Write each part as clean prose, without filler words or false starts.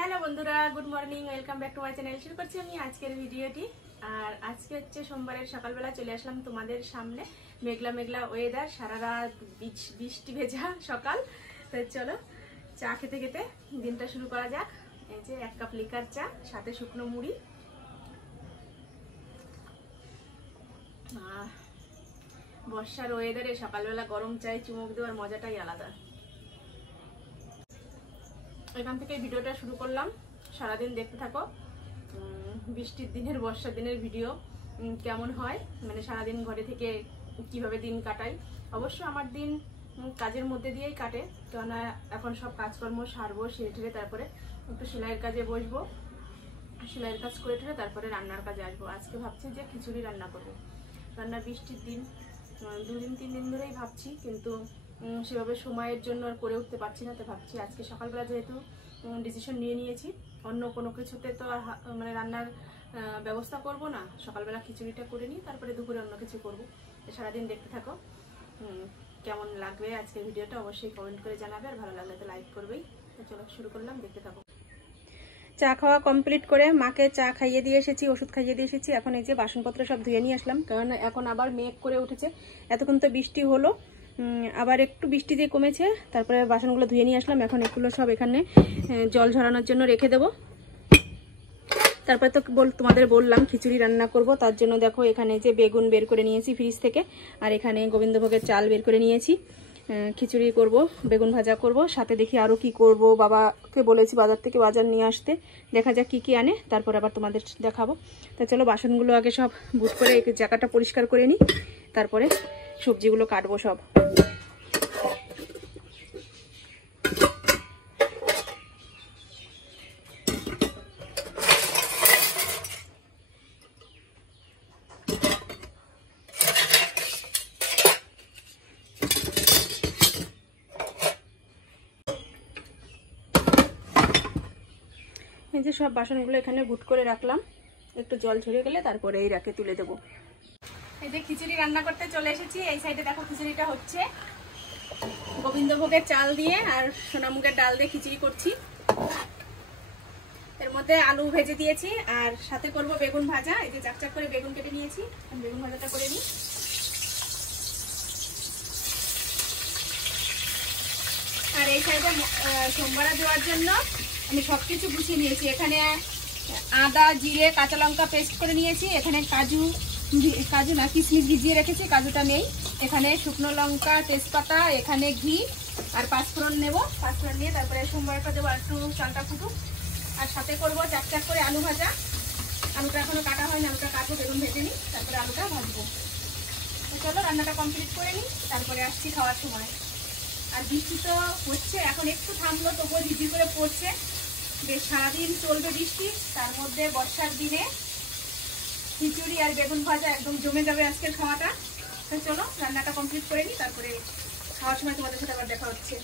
Hello বন্ধুরা, good morning, welcome back to my channel. শুরু করছি আমি আজকের ভিডিওটি। আর আজকে হচ্ছে সোমবারের সকালবেলা চলে আসলাম তোমাদের সামনে। মেঘলা মেঘলা ওয়েদার, সারা রাত বৃষ্টি ভেজা সকাল। তো চলো চা খেতে খেতে দিনটা শুরু করা যাক। এই যে 1 কাপ লিকার চা, সাথে শুকনো মুড়ি। বর্ষার ওয়েদারে সকালবেলা গরম চায়ে চুমুক দেওয়ার মজাটাই আলাদা। এখান থেকে ভিডিওটা শুরু করলাম, সারাদিন দেখতে থাকো। বৃষ্টির দিনের, বর্ষার দিনের ভিডিও কেমন হয়, মানে সারাদিন ঘরে থেকে কিভাবে দিন কাটাই। অবশ্য আমার দিন কাজের মধ্যে দিয়েই কাটে, কেননা এখন সব কাজকর্ম সারবো, সেরে ঠেরে তারপরে একটু সেলাইয়ের কাজে বসবো। সেলাইয়ের কাজ করে ঠেরে তারপরে রান্নার কাজে আসবো। আজকে ভাবছি যে খিচুড়ি রান্না করবো। রান্না বৃষ্টির দিন 2-3 দিন ধরেই ভাবছি, কিন্তু সেভাবে সময়ের জন্য আর করে উঠতে পারছি না। তো ভাবছি আজকে সকালবেলা যেহেতু ডিসিশন নিয়ে নিয়েছি, অন্য কোনো কিছুতে তো আর মানে রান্নার ব্যবস্থা করব না। সকালবেলা খিচুড়িটা করে নিই, তারপরে দুপুরে অন্য কিছু করবো। সারাদিন দেখতে থাকো। কেমন লাগবে আজকের ভিডিওটা অবশ্যই কমেন্ট করে জানাবে, আর ভালো লাগলে তো লাইক করবেই। তো চলো শুরু করলাম, দেখতে থাকো। চা খাওয়া কমপ্লিট করে মাকে চা খাইয়ে দিয়ে এসেছি, ওষুধ খাইয়ে দিয়ে এসেছি। এখন এই যে বাসনপত্র সব ধুয়ে নিয়ে আসলাম, কারণ এখন আবার মেঘ করে উঠেছে। এতক্ষণ তো বৃষ্টি হলো, আবার একটু বৃষ্টি দিয়ে কমেছে, তারপরে বাসনগুলো ধুয়ে নিয়ে আসলাম। এখন এগুলো সব এখানে জল ঝরানোর জন্য রেখে দেবো। তারপরে তো তোমাদের বললাম খিচুড়ি রান্না করব, তার জন্য দেখো এখানে যে বেগুন বের করে নিয়েছি ফ্রিজ থেকে, আর এখানে গোবিন্দভোগের চাল বের করে নিয়েছি। খিচুড়ি করব, বেগুন ভাজা করব, সাথে দেখি আরও কি করব। বাবাকে বলেছি বাজার থেকে বাজার নিয়ে আসতে, দেখা যাক কি কি আনে, তারপর আবার তোমাদের দেখাবো। তা চলো বাসনগুলো আগে সব বুট করে জায়গাটা পরিষ্কার করে নিই, তারপরে সবজিগুলো কাটবো সব। এই যে সব বাসনগুলো এখানে গুট করে রাখলাম, একটু জল ঝরে গেলে তারপরে এই রাখে তুলে দেবো। এই যে খিচুড়ি রান্না করতে চলে এসেছি। এই সাইডে দেখো খিচুড়িটা হচ্ছে, গোবিন্দভোগের চাল দিয়ে আর সোনামুগের ডাল দিয়ে খিচুড়ি করছি। এর মধ্যে আলু ভেজে দিয়েছি, আর সাথে করব বেগুন ভাজা। এই যে চাকচাক করে বেগুন কেটে নিয়েছি, বেগুন ভাজাটা করে নিই। আর এই সাইডে সোমবারা দেওয়ার জন্য আমি সবকিছু গুছিয়ে নিয়েছি। এখানে আদা, জিরে, কাঁচা লঙ্কা পেস্ট করে নিয়েছি। এখানে কাজু না, কিশমিশ ভিজিয়ে রেখেছি, কাজুটা নেই। এখানে শুকনো লঙ্কা, তেজপাতা, এখানে ঘি আর পাঁচফোড়ন নেব। পাঁচফোড়ন নিয়ে তারপরে সোমবারটা দেবো, একটু চালটা ফুটুক। আর সাথে করবো চাকচাক করে আলু ভাজা। আলুটা এখনো কাটা হয়নি, আলুটা কাটবো, বেগুন ভেজে নিই, তারপরে আলুটা ভাজবো। তো চলো রান্নাটা কমপ্লিট করে নিই, তারপরে আসছি খাওয়ার সময়। আর বৃষ্টি তো হচ্ছে, এখন একটু থামলো, তবুও ঝিঝি করে পড়ছে। বেশ সারাদিন চলবে বৃষ্টি, তার মধ্যে বর্ষার দিনে খিচুড়ি আর বেগুন ভাজা একদম জমে যাবে আজকের খাওয়াটা। তো চলো রান্নাটা কমপ্লিট করে নিই, তারপরে খাওয়ার সময় তোমাদের সাথে আবার দেখা হচ্ছে।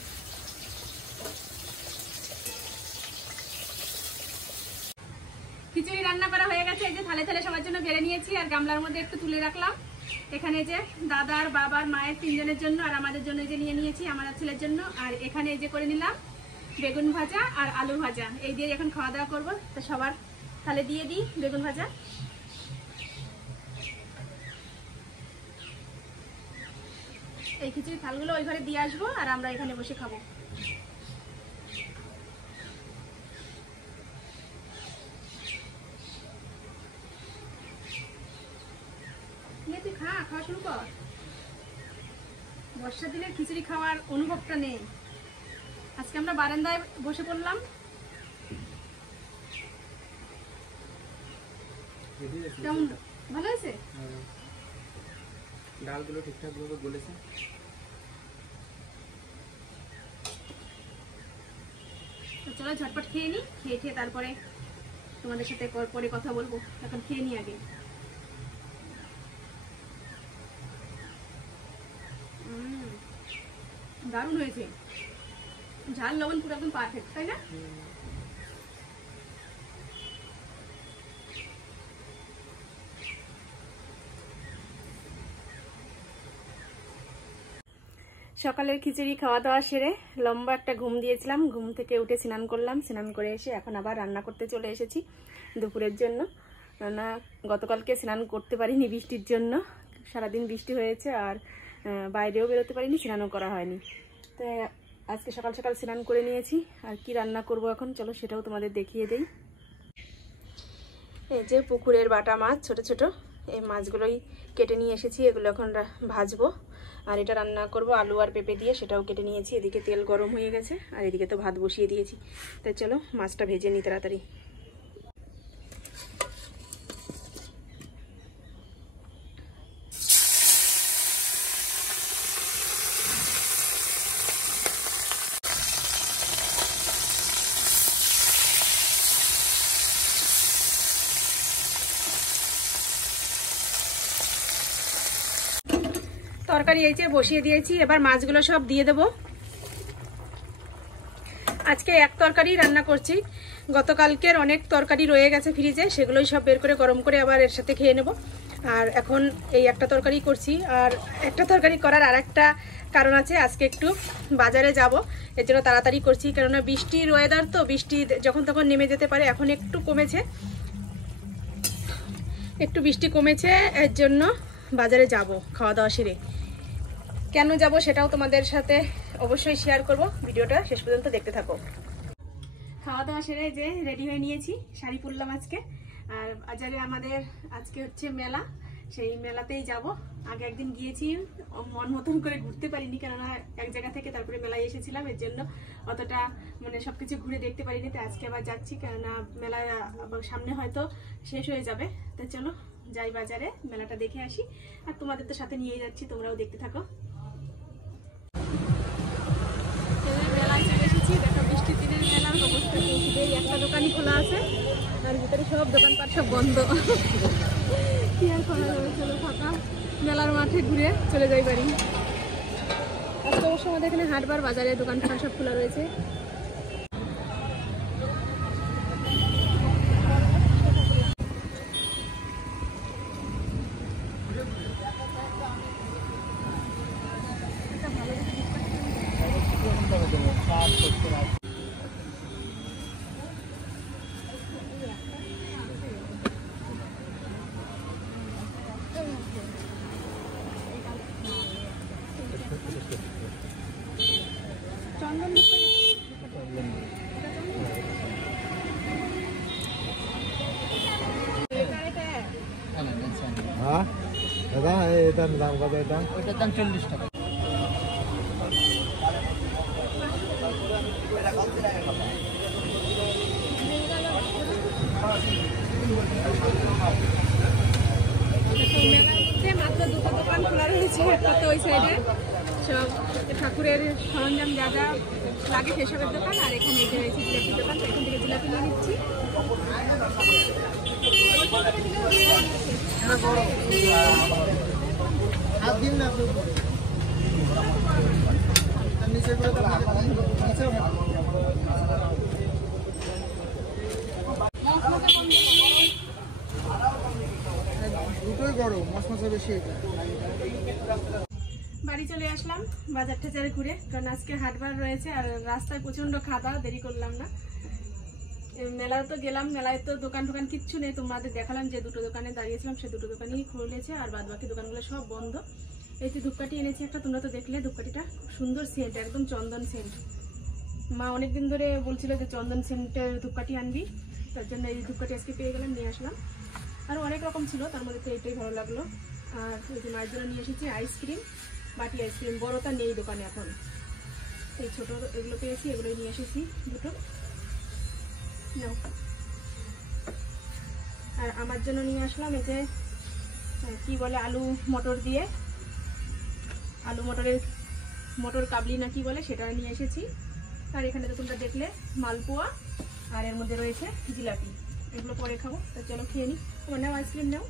খিচুড়ি রান্না করা হয়ে গেছে। এই যে থালে থালে সবার জন্য বেড়ে নিয়েছি, আর গামলার মধ্যে একটু তুলে রাখলাম। এখানে যে দাদার, বাবার, মায়ের 3 জনের জন্য, আর আমাদের জন্য যে নিয়ে নিয়েছি আমার ছেলের জন্য। আর এখানে এই যে করে নিলাম বেগুন ভাজা আর আলু ভাজা। এই দিয়ে এখন খাওয়া দাওয়া করবো। তো সবার থালে দিয়ে দিই বেগুন ভাজা। এই খিচুড়ি থালগুলো ওই ঘরে দিয়ে আসবো, আর আমরা এখানে বসে খাবো। তুই খাওয়া শুরু কর। বর্ষার দিনের খিচুড়ি খাওয়ার অনুভবটা নেই। আজকে আমরা বারান্দায় বসে পড়লাম। কেমন ভালো হয়েছে? ডালগুলো ঠিকঠাক ভাবে গলেছে। চলো ঝটপট খেয়ে নিই, খেয়ে তারপরে তোমাদের সাথে পরে কথা বলবো। এখন খেয়ে নিই আগে। দারুণ হয়েছে, ঝাল লবণ পুরো একদম পারফেক্ট, তাই না? সকালের খিচুড়ি খাওয়া দাওয়া সেরে লম্বা একটা ঘুম দিয়েছিলাম, ঘুম থেকে উঠে স্নান করলাম, স্নান করে এসে এখন আবার রান্না করতে চলে এসেছি দুপুরের জন্য। রান্না গতকালকে স্নান করতে পারিনি বৃষ্টির জন্য, সারাদিন বৃষ্টি হয়েছে আর বাইরেও বেরোতে পারিনি, স্নানও করা হয়নি। তাই আজকে সকাল সকাল স্নান করে নিয়েছি। আর কি রান্না করব এখন চলো সেটাও তোমাদের দেখিয়ে দেই। এই যে পুকুরের বাটা মাছ, ছোট ছোট এই মাছগুলোই কেটে নিয়ে এসেছি, এগুলো এখন ভাজবো। আর এটা রান্না করব আলু আর পেঁপে দিয়ে, সেটাও কেটে নিয়েছি। এদিকে তেল গরম হয়ে গেছে আর এদিকে তো ভাত বসিয়ে দিয়েছি। তাই চলো মাছটা ভেজে নিই তাড়াতাড়ি। তরকারি এই যে বসিয়ে দিয়েছি, এবার মাছগুলো সব দিয়ে দেব। আজকে এক তরকারি রান্না করছি, গতকালকের অনেক তরকারি রয়ে গেছে ফ্রিজে, সেগুলোই সব বের করে গরম করে আবার এর সাথে খেয়ে নেব। আর এখন এই একটা তরকারি করছি। আর একটা তরকারি করার আর একটা কারণ আছে, আজকে একটু বাজারে যাব, এর জন্য তাড়াতাড়ি করছি। কেননা বৃষ্টির ওয়েদার তো, বৃষ্টি যখন তখন নেমে যেতে পারে। এখন একটু কমেছে, একটু বৃষ্টি কমেছে, এর জন্য বাজারে যাব খাওয়া দাওয়া সেরে। কেন যাব সেটাও তোমাদের সাথে অবশ্যই শেয়ার করব, ভিডিওটা শেষ পর্যন্ত দেখতে থাকো। খাওয়া দাওয়া সেরে যে রেডি হয়ে নিয়েছি, শাড়ি পরলাম আজকে। আর বাজারে আমাদের আজকে হচ্ছে মেলা, সেই মেলাতেই যাব। আগে একদিন গিয়েছি, মন মতন করে ঘুরতে পারিনি, কেননা এক জায়গা থেকে তারপরে মেলায় এসেছিলাম, এর জন্য অতটা মানে সবকিছু ঘুরে দেখতে পারিনি। তো আজকে আবার যাচ্ছি, কেননা মেলা সামনে হয়তো শেষ হয়ে যাবে। তো চলো যাই বাজারে, মেলাটা দেখে আসি। আর তোমাদের তো সাথে নিয়ে যাচ্ছি, তোমরাও দেখতে থাকো। মেলায় চলে এসেছি, দেখো বৃষ্টির দিনের মেলার অবস্থা এই একটা দোকানই খোলা আছে, আর ভিতরে সব দোকানপাট সব বন্ধ। কি আর করা যাবে, চলো ফাঁকা মেলার মাঠে ঘুরে চলে যাই বাড়ি। আজকে অবশ্য আমাদের এখানে হাটবার বাজারে দোকানপাট সব খোলা রয়েছে। হ্যাঁ দাদা, এটার দাম কত? এটার দাম 40 টাকা। মাত্র দুটো দোকান খোলা রয়েছে, একটা তো ওই সাইডে সব ঠাকুরের সরঞ্জাম যা যা লাগে সেসবের দোকান, আর এখানে যে রয়েছে জিলাপির দোকান, এখান থেকে জিলাপি নিয়ে নিচ্ছি। দুটোই বড়, মশমশা বেশি। বাড়ি চলে আসলাম বাজার টাজারে ঘুরে, কারণ আজকে হাটবার রয়েছে আর রাস্তায় প্রচন্ড খাদা, দেরি করলাম না। মেলায় তো গেলাম, মেলায় তো দোকান টোকান কিচ্ছু নেই, তোমাদের দেখালাম যে দুটো দোকানে দাঁড়িয়েছিলাম, সে দুটো দোকানই খুলেছে, আর বাদ বাকি দোকানগুলো সব বন্ধ। এই যে ধূপকাঠি এনেছি একটা, তোমরা তো দেখলে ধূপকাঠিটা খুব সুন্দর সেন্ট, একদম চন্দন সেন্ট। মা অনেকদিন ধরে বলছিল যে চন্দন সেন্টের ধূপকাঠি আনবি, তার জন্য এই ধূপকাঠি আজকে পেয়ে গেলাম, নিয়ে আসলাম। আরও অনেক রকম ছিল, তার মধ্যে তো এটাই ভালো লাগলো। আর এই যে মায়ের জন্য নিয়ে এসেছি আইসক্রিম, বাটি আইসক্রিম, বড়টা নেই দোকানে এখন, এই ছোট এগুলো পেয়েছি, এগুলোই নিয়ে এসেছি দুটো। নাও। আর আমার জন্য নিয়ে আসলাম এই যে কি বলে আলু মটর দিয়ে, আলু মটর কাবলি না কি বলে, সেটা নিয়ে এসেছি। আর এখানে তো তোমরা দেখলে মালপোয়া, আর এর মধ্যে রয়েছে জিলাপি, এগুলো পরে খাবো। তো চলো খেয়ে নিই। তোমার নাও আইসক্রিম নাও।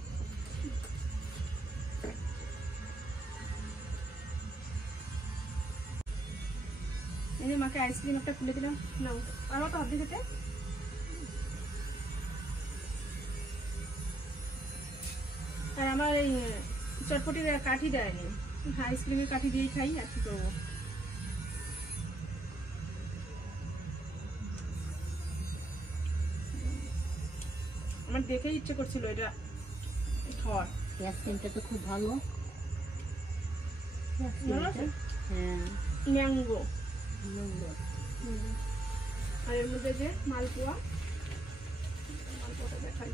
এই যে মাকে আইসক্রিম একটা খুলে দিলাম, নাও। আরও তো অর্ধেক খেতে। আর আমার এই চটপটির কাঠি দেয়নি, আইসক্রিমের কাঠি দিয়েই খাই, আর কি করবো। আমার দেখেই ইচ্ছে করছিল এটা খাওয়ার। পেঁয়াজ ক্রিমটা তো খুব ভালো। ভালো আছে? হ্যাঁ, ম্যাঙ্গো। ম্যাঙ্গো। আর এর মধ্যে যে মালপোয়া, মালপোয়াটা দেখাই।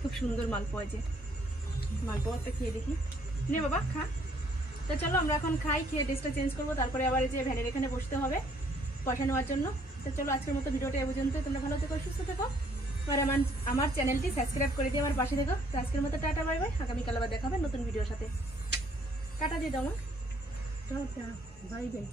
খুব সুন্দর মালপোয়া, যে মালপোয়াটা খেয়ে দেখি। নে বাবা খা। তো চলো আমরা এখন খাই, খেয়ে ড্রেসটা চেঞ্জ করবো, তারপরে আবার এই যে ভ্যানের এখানে বসতে হবে পয়সা নেওয়ার জন্য। তো চলো আজকের মতো ভিডিওটা এ পর্যন্ত। তোমরা ভালো থেকো, সুস্থ থেকো, আর আমার চ্যানেলটি সাবস্ক্রাইব করে দিয়ে আমার পাশে থেকো। তো আজকের মতো টাটা, বাই বাই। আগামীকাল আবার দেখা হবে নতুন ভিডিওর সাথে। টাটা দিয়ে দাও মা। Bye bye.